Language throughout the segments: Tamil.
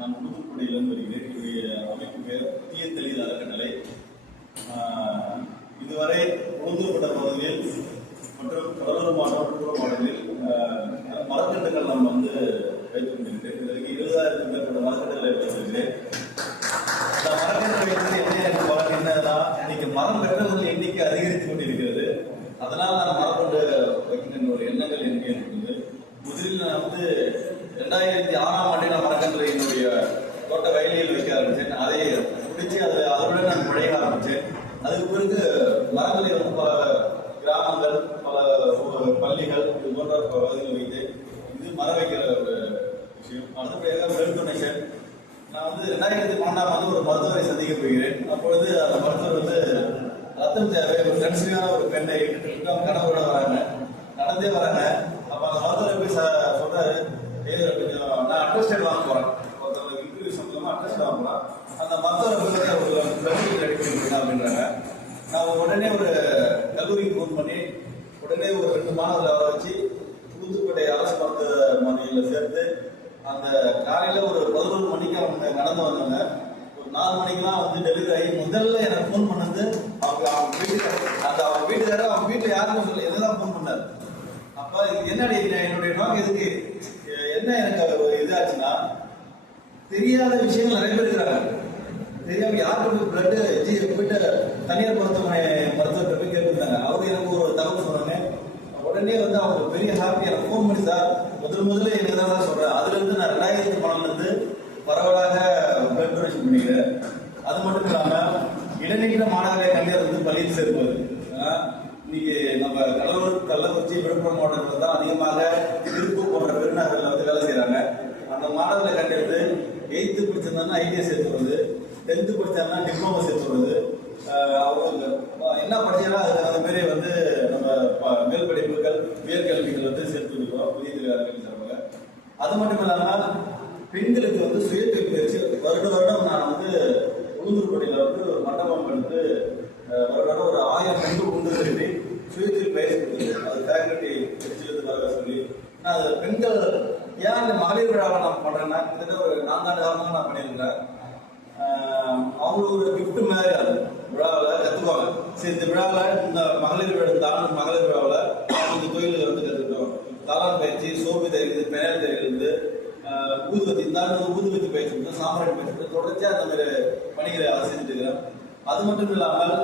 நான் புதுக்குடியிலிருந்து வருகிறேன். என்னுடைய அமைப்பு பேர் தீய தெளித அறக்கட்டளை இதுவரை உளுந்தூர்பட்ட பகுதியில் மற்றும் கடலூர் மாவட்டம் விழுப்புரம் மாவட்டத்தில் ஆஹ், நாம் வந்து வைத்துக் கொண்டிருக்கிறேன் இதற்கு இருபதாயிரத்துக்கு மேற்பட்ட மரக்கட்டுகளை வைத்திருக்கிறேன். அந்த மரக்கன்று வைத்தது என்ன எனக்கு பலன் என்னன்னா இன்னைக்கு மரம் வெட்டுவதில் எண்ணிக்கை அதிகரித்து கொண்டிருக்கிறது. அதனால் நான் மரக்கன்று வைக்கின்ற ஒரு எண்ணங்கள் எனக்கு ஏற்பட்டது. முதலில் நான் வந்து ரெண்டாயிரத்தி ஆறாம் ஆண்டில் நான் மரக்கன்று என்னுடைய தோட்ட வயலில் வைக்க ஆரம்பித்தேன். அதை பிடிச்சி அதை அதனுடன் நான் பழைய ஆரம்பித்தேன். அதுக்கு பிறகு மரங்களை வந்து பல கிராமங்கள் பல பள்ளிகள் இது போன்ற பகுதியில் வைத்து இது மரம் வைக்கிற ஒரு விஷயம். அடுத்தபடியாக பிளட் டொனேஷன் நான் வந்து ரெண்டாயிரத்தி பன்னெண்டாம் ஆண்டு ஒரு மருத்துவரை சந்திக்க போகிறேன். அப்பொழுது அந்த மருத்துவர் வந்து ரத்தம் தேவை ஒரு கன்சியான ஒரு பெண்ணை கணவரோட வராங்க நடந்தே வராங்க அப்ப அந்த மருத்துவர் போய் ச- சொல்றாரு "ஏய், கொஞ்சம் நான் அட்ரஸ்டேட் வாங்க போறேன் ஒருத்தவங்க இன்டர்வியூ சம்பந்தமா அட்ரஸ்ட் வாங்க போறேன் அந்த மருத்துவர் வந்து ஒரு பிரச்சனை ரெடி பண்ணிருக்கீங்க அப்படின்றாங்க நான் உடனே ஒரு கல்லூரிக்கு ஃபோன் பண்ணி உடனே ஒரு ரெண்டு மாணவர்களை வர வச்சு புதுக்கோட்டை அரசு மருத்துவமனையில் சேர்த்து அந்த காலையில ஒரு பதினோரு மணிக்கு அவங்க நடந்து வந்தாங்க. ஒரு நாலு மணிக்கெல்லாம் வந்து டெலிவரி ஆகி முதல்ல எனக்கு ஃபோன் பண்ணது அவங்க அவங்க வீட்டுக்காரர் அந்த அவங்க வீட்டுக்காரர் அவங்க வீட்டுல யாருக்கும் சொல்லி என்னதான் ஃபோன் பண்ணார். அப்ப இது? என்னடி என்னுடைய நோக்கம் எதுக்கு? என்ன எனக்கு ஒரு இதாச்சுன்னா தெரியாத விஷயங்கள் நிறைய பேர் இருக்கிறாங்க. தெரியாம யாருக்கு பிளட் ஜி போயிட்டு தனியார் மருத்துவமனை மருத்துவர்கள் போய் கேட்டிருந்தாங்க. அவரு எனக்கு ஒரு தகவல் சொன்னாங்க உடனே வந்து அவங்க பெரிய ஹாப்பியாக எனக்கு ஃபோன் பண்ணி சார் முதல் முதல்ல எனக்கு தான் சார் சொல்றேன். அதுல இருந்து நான் ரெண்டாயிரத்தி பன்னெண்டுல பரவலாக பிளட் டொனேஷன் பண்ணிக்கிறேன். அது மட்டும் இல்லாம இடைநிலை மாணவர்களை கல்யாணம் வந்து பள்ளியில் சேர்ப்பது இன்னைக்கு நம்ம கடலூர் கள்ளக்குறிச்சி விழுப்புரம் மாவட்டத்தில் தான் அதிகமாக திருப்பூர் போன்ற பெருநகரில் வந்து வேலை செய்கிறாங்க அந்த மாணவர்களை கண்டெடுத்து எயித்து படிச்சிருந்தாங்கன்னா ஐடிஐ சேர்த்து வருது டென்த்து படித்தாங்கன்னா டிப்ளமோ சேர்த்து வருது என்ன படிச்சாலும் அதுக்கு அந்த மாதிரி வந்து நம்ம ப- மேல் படிப்புகள் உயர்கல்விகள் வந்து சேர்த்து விடுவோம் புதிய கல்வி அறக்கட்டளை அது மட்டும் இல்லாமல் பெண்களுக்கு வந்து சுய தொழில் பயிற்சி வருட வருடம் நான் வந்து உளுந்தூர்பட்டியில் வந்து ஒரு மண்டபம் எடுத்து வருடம் ஒரு ஆயிரம் பெண்கள் உண்டு சொல்லி சுய தொழில் பயிற்சி கொடுக்குது அது ஃபேக்கல்டி திருச்சியிலிருந்து வர சொல்லி. நான் அது பெண்கள் ஏன் இந்த மகளிர் விழாவை நான் பண்ணுறேன்னா கிட்டத்தட்ட ஒரு நான்காண்டு காலமாக நான் பண்ணியிருக்கிறேன் ஆஹ் அவங்களுக்கு ஒரு கிஃப்ட் மாதிரி அது விழாவில் கற்றுக்குவாங்க சரி இந்த விழாவில் இந்த மகளிர் விழா இந்த ஆண்டு மகளிர் விழாவில் அவங்க வந்து கற்றுக்கிட்டோம் காலான் பயிற்சி சோப்பு தயாரிக்கிறது பெயர் தயாரிக்கிறது ஆஹ் ஊதுவத்தி இந்த ஊதுவத்தி பயிற்சி இருந்தோம் சாம்பிராணி பயிற்சி இருந்தோம் தொடர்ச்சியாக அந்த மாதிரி பணிகளை செஞ்சுட்டு இருக்கிறோம் அது மட்டும் இல்லாமல்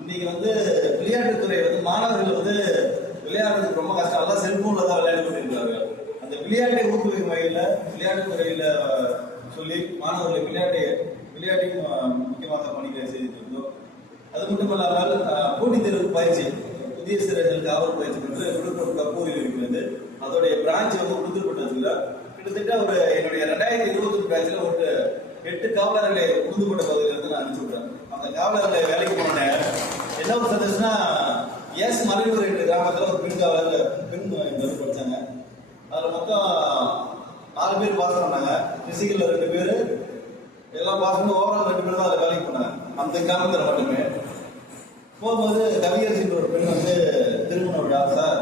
இன்னைக்கு வந்து விளையாட்டுத்துறை வந்து மாணவர்கள் வந்து விளையாடுறதுக்கு ரொம்ப கஷ்டம். எல்லாம் செல்போனில் தான் விளையாடி கொண்டிருக்கிறார்கள். அந்த விளையாட்டை ஊக்குவிக்கும் வகையில் விளையாட்டுத்துறையில் சொல்லி மாணவர்களை விளையாட்டை விளையாட்டையும் முக்கியமாக பணிகளை செய்து இருந்தோம். அது மட்டும் இல்லாமல் போட்டித் தேர்வு பயிற்சி. இந்திய சிறைகள் காவல் பயிற்சி பெற்று விழுப்புரம் கப்பூரில் இருக்கிறது அதோடைய பிரான்ச் வந்து உளுந்தூர்பட்டதுல கிட்டத்தட்ட ஒரு என்னுடைய ரெண்டாயிரத்தி இருபத்தி பேட்ச்ல ஒரு எட்டு காவலர்களை உளுந்தூர்பட்ட பகுதியில் இருந்து நான் அனுப்பிச்சு விட்டேன். அந்த காவலர்களை வேலைக்கு போனேன் என்ன ஒரு சந்தோஷம்னா எஸ் மறைவு என்ற கிராமத்தில் ஒரு பெண் காவலர் பெண் இந்த வந்து படிச்சாங்க மொத்தம் நாலு பேர் பாஸ் பண்ணாங்க. பிசிக்கல்ல ரெண்டு பேர். எல்லா பாசமும் ஓவரால் ரெண்டு பேர் தான் அதில் வேலைக்கு போனாங்க. அந்த கிராமத்தில் மட்டுமே. போகும்போது கவியரசின் ஒரு பெண் வந்து திருமண விழா சார்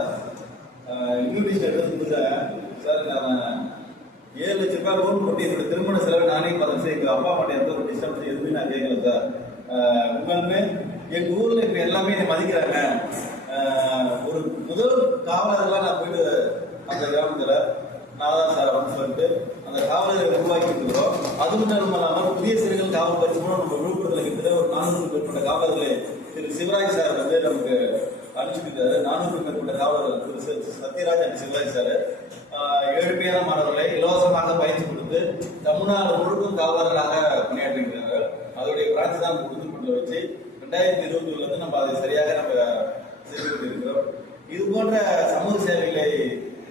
இன்விடேஷன் சார் நான் ஏழு லட்ச ரூபாய் லோன் போட்டு என்னோட திருமண செலவு நானே பார்த்தேன் சார் எங்கள் அப்பா அம்மா எந்த ஒரு டிஸ்டர்பன்ஸ் எதுவுமே நான் கேட்கல சார். ஆஹ் எங்கள் ஊரில் இப்போ எல்லாமே என்னை மதிக்கிறாங்க. ஒரு முதல் காவலர்லாம் நான் போயிட்டு அந்த கிராமத்தில் நான் தான் சார் அப்படின்னு சொல்லிட்டு அந்த காவலர்களை உருவாக்கி இருக்கிறோம். அது மட்டும் இல்லாமல் புதிய சிறுகள் காவல் பயிற்சி நம்ம விழுப்புரத்தில் இருக்கிற ஒரு நானூறு மேற்பட்ட காவலர்களை திரு சிவராஜ் சார் வந்து நமக்கு அனுப்பிச்சிருக்காரு நானூறு மேற்பட்ட காவலர்கள் திரு சத்யராஜ் அண்ட் சிவராஜ் சார் ஏழு பேரான மாணவர்களை இலவசமாக பயிற்சி கொடுத்து தமிழ்நாடு முழுவதும் காவலர்களாக பணியாற்றுகிறார்கள் அதோடைய பிரான்ச் தான் புதுக்கோட்டில் வச்சு ரெண்டாயிரத்தி இருபத்தி வந்து நம்ம அதை சரியாக நம்ம செய்து கொண்டிருக்கிறோம் இது போன்ற சமூக சேவைகளை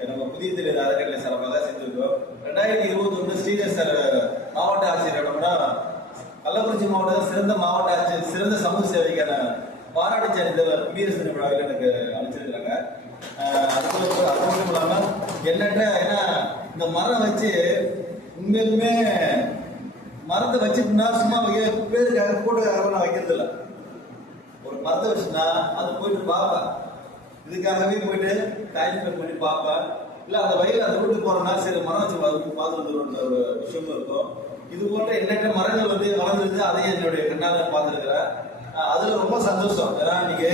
நம்ம புதிய தெரிய அறக்கட்டளை சார்பாக செஞ்சிருக்கிறோம். ரெண்டாயிரத்தி இருபத்தி ஒன்று ஸ்ரீதர் சார் மாவட்ட ஆட்சியரிடம்னா கள்ளக்குறிச்சி மாவட்டம் சிறந்த மாவட்ட ஆட்சியர் சிறந்த சமூக சேவை பாராட்டு சான்றிதழ் குடியரசு தின விழாவில் எனக்கு அனுப்பிச்சிருக்கிறாங்க. ஆஹ் அது மட்டும் இல்லாமல் எண்ணற்ற ஏன்னா இந்த மரம் வச்சு உண்மையிலுமே மரத்தை வச்சுட்டுனா சும்மா வைக்க- பேருக்காக போட்டுக்காக நான் வைக்கிறது இல்லை ஒரு மரத்தை வச்சுனா அது போயிட்டு பார்ப்பேன். இதுக்காகவே போயிட்டு டைம் பண்ணி பார்ப்பேன். இல்லை அந்த வயலில் அந்த வீட்டுக்கு போறோம்னா சரி மரம் வச்சு வந்து பார்த்துட்டு ஒரு விஷயமும் இருக்கும். இது போன்ற எண்ணற்ற மரங்கள் வந்து வளர்ந்துருது அதையும் என்னுடைய கண்ணால் பார்த்துருக்கிறேன். அதுல ரொம்ப சந்தோஷம். ஏன்னா இன்னைக்கு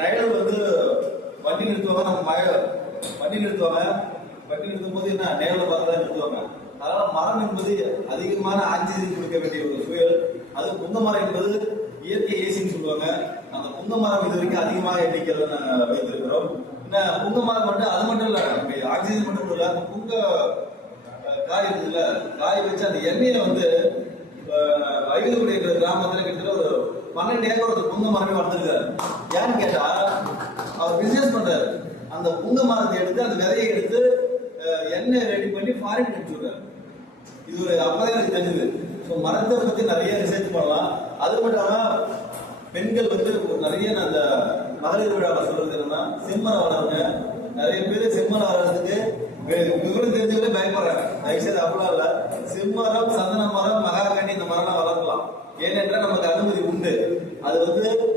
நயல் வந்து வண்டி நிறுத்துவாங்க நம்ம மழை வண்டி நிறுத்துவாங்க. வண்டி நிறுத்தும் போது என்ன நேரில் பார்த்து தான் நிறுத்துவாங்க. அதனால மரம் என்பது அதிகமான ஆக்சிஜன் கொடுக்க வேண்டிய ஒரு சூழல் அது புங்க மரம் என்பது இயற்கை ஏசின்னு சொல்லுவாங்க. அந்த குந்தமரம் மரம் இது வரைக்கும் அதிகமாக எண்ணிக்கையில் நாங்கள் வைத்திருக்கிறோம். என்ன புங்க மரம் மட்டும் அது மட்டும் இல்லை நமக்கு ஆக்சிஜன் மட்டும் இல்லை அந்த புங்க காய் இருக்குதுல்ல காய் வச்சு அந்த எண்ணெயை வந்து ஐவதுடைய கிராமத்தில் கிட்டத்தட்ட ஒரு பன்னெண்டு ஏக்கர் ஒருத்தர் புங்க மரமே வளர்த்துருக்காரு. ஏன்னு கேட்டா அவர் பிசினஸ் பண்றாரு. அந்த புங்க மரத்தை எடுத்து அந்த விதையை எடுத்து எண்ணெய் ரெடி பண்ணி ஃபாரின் அனுப்பிச்சுடுறாரு இது ஒரு அப்பதான் எனக்கு தெரிஞ்சது. ஸோ மரத்தை பத்தி நிறைய ரிசர்ச் பண்ணலாம். அது மட்டும் இல்லாம பெண்கள் வந்து நிறைய நான் அந்த மகளிர் விழாவில் சொல்றது என்னன்னா செம்மரம் வளருங்க நிறைய பேர் செம்மரம் வளர்றதுக்கு விவரம் தெரிஞ்சவங்களே பயப்படுறாங்க. தயவுசெய்து அப்படிலாம் இல்லை. செம்மரம் சந்தன மரம் மகாகனி இந்த மரம்லாம் வளர்க்கலாம். ஏனென்றால் நமக்கு அனுமதி உண்டு. அது வந்து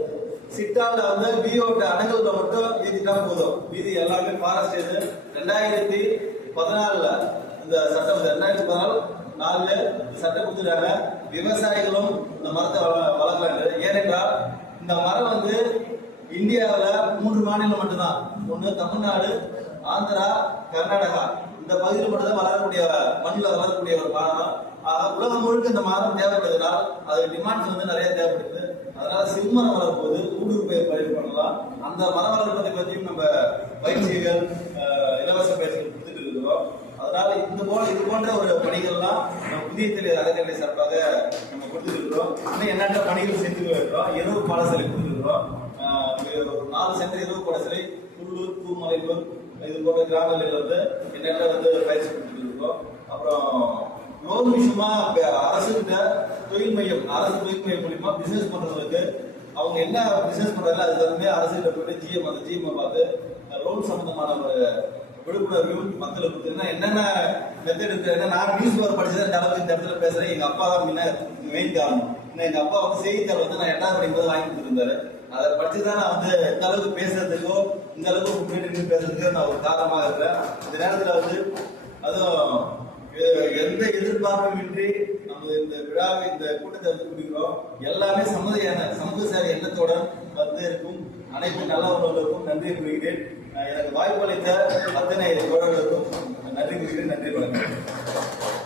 சிட்டால வந்து பிஓட்ட அணங்கல்ல மட்டும் ஏத்திட்டா போதும். மீதி எல்லாமே ஃபாரஸ்ட் இது. ரெண்டாயிரத்தி பதினாலுல இந்த சட்டம் ரெண்டாயிரத்தி பதினாலு நாலு சட்டம் கொடுத்துட்டாங்க. விவசாயிகளும் இந்த மரத்தை வள- வளர்க்கலாங்க ஏனென்றால் இந்த மரம் வந்து இந்தியாவில் மூன்று மாநிலம் மட்டும்தான். ஒன்று தமிழ்நாடு ஆந்திரா கர்நாடகா. இந்த பகுதியில் மட்டும்தான் வளரக்கூடிய மண்ணில் வளரக்கூடிய ஒரு மரம் உலகம் முழுக்க இந்த மரம் தேவைப்படுவதால் அது டிமாண்ட்ஸ் வந்து நிறைய தேவைப்படுது. அதனால சிம்மரம் வளர்ப்பது ஊடுருவு பயிர் பயிர் பண்ணலாம். அந்த மரம் வளர்ப்பதை பற்றியும் நம்ம பயிற்சிகள் இலவச பயிற்சிகள் கொடுத்துட்டு இருக்கிறோம். அதனால இந்த போல இது போன்ற ஒரு பணிகள்லாம் நம்ம புதிய தலைவர் அறக்கட்டளை சார்பாக நம்ம கொடுத்துட்டு இருக்கிறோம். இன்னும் என்னென்ன பணிகள் செஞ்சு இருக்கிறோம்? இரவு பாடசாலை கொடுத்துருக்கிறோம் ஒரு நாலு சென்டர் இரவு பாடசாலை குள்ளூர் பூமலைப்பூர் இது போன்ற கிராமங்களில் வந்து என்னென்ன வந்து பயிற்சி கொடுத்துட்டு இருக்கோம் அப்புறம் லோன் விஷயமா அரசு கிட்ட தொழில் மையம் அரசு தொழில் மையம் மூலியமா பிசினஸ் பண்றவங்களுக்கு அவங்க என்ன பிசினஸ் பண்றாங்க அது எல்லாமே அரசு கிட்ட போயிட்டு ஜிஎம் அந்த ஜிஎம் பார்த்து லோன் சம்பந்தமான ஒரு விழிப்புணர்வு மக்களுக்கு கொடுத்தீங்கன்னா என்னென்ன மெத்தட் இருக்கு? ஏன்னா நான் நியூஸ் பேப்பர் படிச்சது இந்த இந்த இடத்துல பேசுறேன். எங்க அப்பா தான் முன்ன மெயின் காரணம். இன்னும் எங்க அப்பா வந்து செய்தித்தாள் வந்து நான் எட்டாவது படிக்கும்போது வாங்கி கொடுத்துருந்தாரு. அதை படிச்சு தான் நான் வந்து இந்த அளவுக்கு பேசுறதுக்கோ இந்த அளவுக்கு முன்னேற்றி பேசுறதுக்கோ நான் ஒரு காரணமாக இருக்கிறேன். இந்த நேரத்தில் வந்து அதுவும் எந்த எதிர்பார்ப்பும் இன்றி நம்ம இந்த விழாவை இந்த கூட்டத்தை வந்து குடிக்கிறோம் எல்லாமே சம்மதியான சமூகசாரி எண்ணத்தோட வந்து இருக்கும். அனைத்து நல்ல உணவுகளுக்கும் நன்றி கூறுகிறேன். எனக்கு வாய்ப்பு அளித்த அத்தனை உறவுகளுக்கும் நன்றி கூறுகிறேன். நன்றி வணக்கம்.